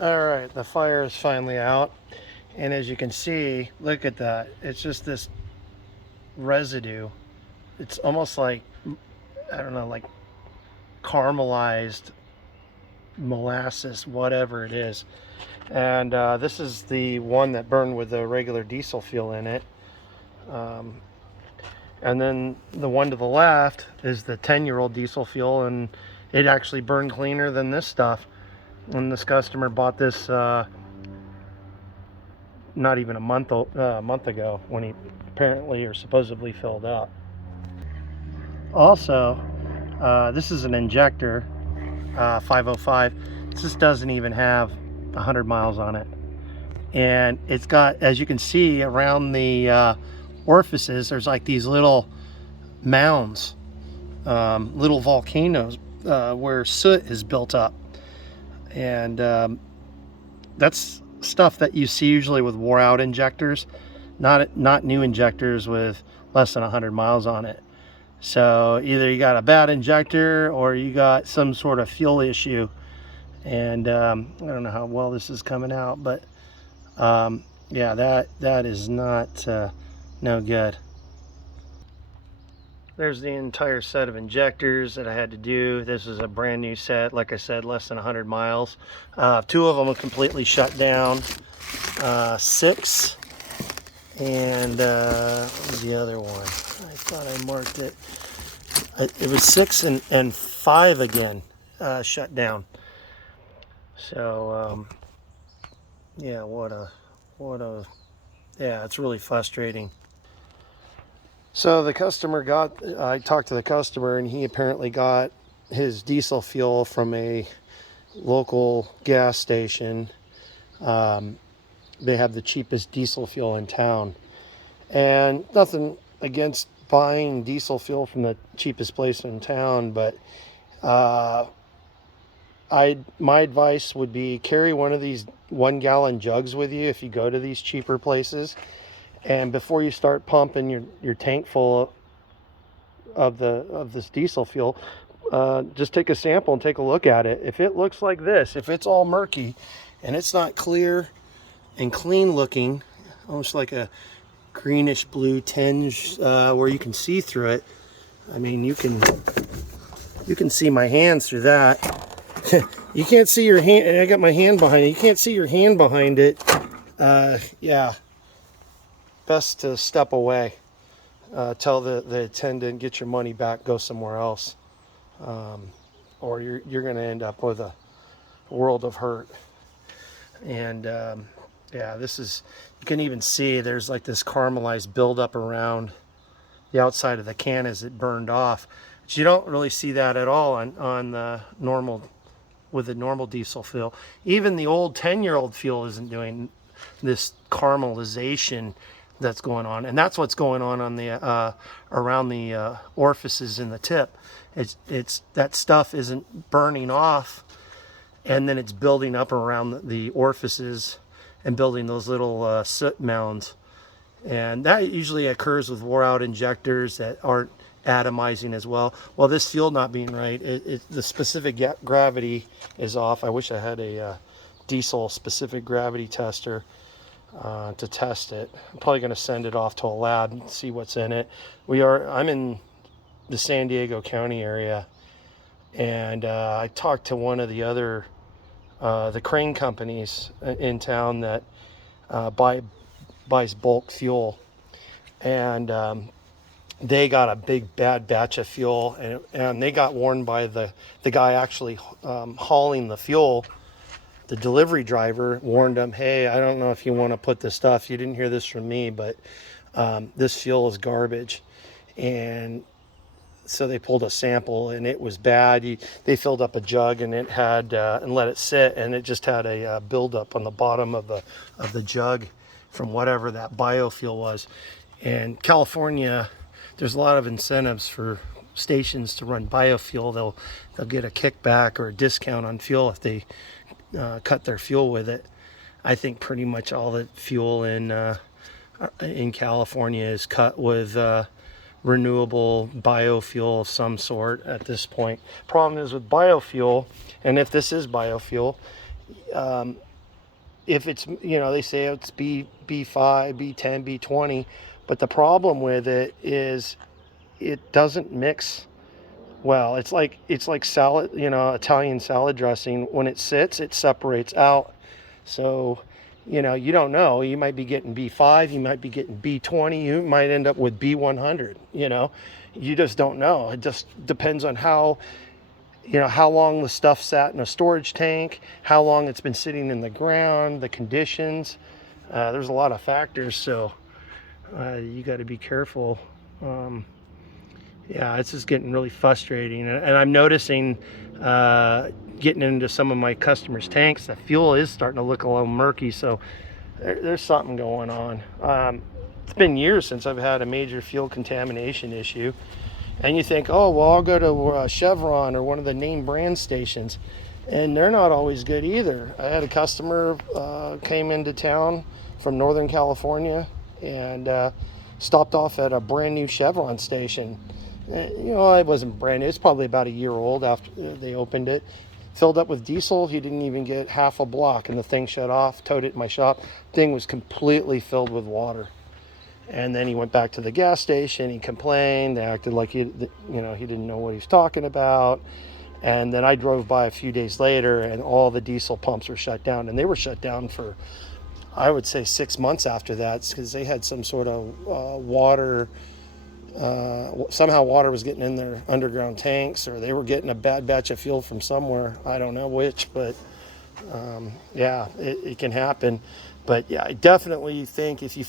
All right, the fire is finally out. And as you can see, look at that. It's just this residue. It's almost like, I don't know, like caramelized molasses, whatever it is. And this is the one that burned with the regular diesel fuel in it. Um, and then the one to the left is the 10-year-old diesel fuel, and it actually burned cleaner than this stuff. And this customer bought this not even a month ago, when he apparently or supposedly filled out. Also, this is an injector, 505. This doesn't even have 100 miles on it. And it's got, as you can see, around the orifices, there's like these little mounds, little volcanoes where soot is built up. And that's stuff that you see usually with wore out injectors, not new injectors with less than 100 miles on it. So either you got a bad injector or you got some sort of fuel issue. And I don't know how well this is coming out, but yeah, that is not no good. There's the entire set of injectors that I had to do. This is a brand new set, like I said, less than 100 miles. Two of them are completely shut down. 6, and what was the other one? I thought I marked it. It was 6 and 5 again, shut down. So yeah, yeah, it's really frustrating. So the customer I talked to the customer, and he apparently got his diesel fuel from a local gas station. They have the cheapest diesel fuel in town. And nothing against buying diesel fuel from the cheapest place in town, but my advice would be carry one of these 1-gallon jugs with you if you go to these cheaper places. And before you start pumping your tank full of this diesel fuel, just take a sample and take a look at it. If it looks like this, if it's all murky and it's not clear and clean looking, almost like a greenish blue tinge where you can see through it. I mean, you can see my hands through that. You can't see your hand, and I got my hand behind it. You can't see your hand behind it. Yeah. Best to step away. Tell the attendant, get your money back, go somewhere else, or you're going to end up with a world of hurt. And yeah, this is, you can even see there's like this caramelized buildup around the outside of the can as it burned off. But you don't really see that at all on the normal, with the normal diesel fuel. Even the old 10-year-old fuel isn't doing this caramelization that's going on, and that's what's going on the around the orifices in the tip. It's that stuff isn't burning off, and then it's building up around the orifices and building those little soot mounds. And that usually occurs with wore out injectors that aren't atomizing as well. Well, this fuel not being right, the specific gravity is off. I wish I had a diesel specific gravity tester to test it. I'm probably going to send it off to a lab and see what's in it. I'm in the San Diego County area, and I talked to one of the other the crane companies in town that buys bulk fuel, and they got a big bad batch of fuel, and they got warned by the guy actually hauling the fuel. The delivery driver warned them, hey, I don't know if you want to put this stuff. You didn't hear this from me, but this fuel is garbage. And so they pulled a sample, and it was bad. They filled up a jug, and it had and let it sit, and it just had a buildup on the bottom of the jug from whatever that biofuel was. And California, there's a lot of incentives for stations to run biofuel. They'll get a kickback or a discount on fuel if they cut their fuel with it. I think pretty much all the fuel in California is cut with renewable biofuel of some sort at this point. Problem is with biofuel, and if this is biofuel, if it's, they say it's B5, B10, B20, but the problem with it is it doesn't mix well. It's like salad, Italian salad dressing. When it sits, it separates out. So, you don't know. You might be getting B5, you might be getting B20, you might end up with B100. You just don't know. It just depends on how long the stuff sat in a storage tank, how long it's been sitting in the ground, the conditions. There's a lot of factors, so you got to be careful. Yeah, it's just getting really frustrating, and I'm noticing getting into some of my customers' tanks, the fuel is starting to look a little murky, so there's something going on. It's been years since I've had a major fuel contamination issue. And you think, oh, well, I'll go to Chevron or one of the name brand stations. And they're not always good either. I had a customer came into town from Northern California and stopped off at a brand new Chevron station. It wasn't brand new. It's probably about a year old after they opened it. Filled up with diesel. He didn't even get half a block and the thing shut off. Towed it in my shop. Thing was completely filled with water. And then he went back to the gas station. He complained. They acted like he didn't know what he was talking about. And then I drove by a few days later, and all the diesel pumps were shut down. And they were shut down for, I would say, 6 months after that, because they had some sort of water. Somehow water was getting in their underground tanks, or they were getting a bad batch of fuel from somewhere. I don't know which, but yeah, it can happen. But yeah, I definitely think if you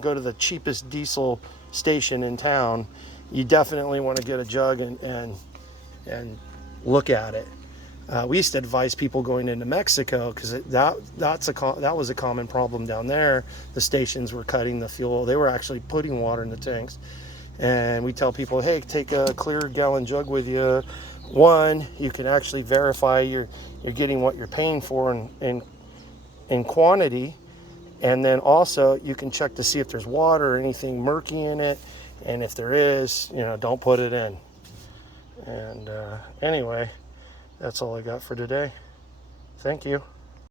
go to the cheapest diesel station in town, you definitely want to get a jug and look at it. We used to advise people going into Mexico because that was a common problem down there. The stations were cutting the fuel. They were actually putting water in the tanks. And we tell people, hey, take a clear gallon jug with you. One, you can actually verify you're getting what you're paying for in quantity. And then also you can check to see if there's water or anything murky in it. And if there is, don't put it in. And anyway, that's all I got for today. Thank you.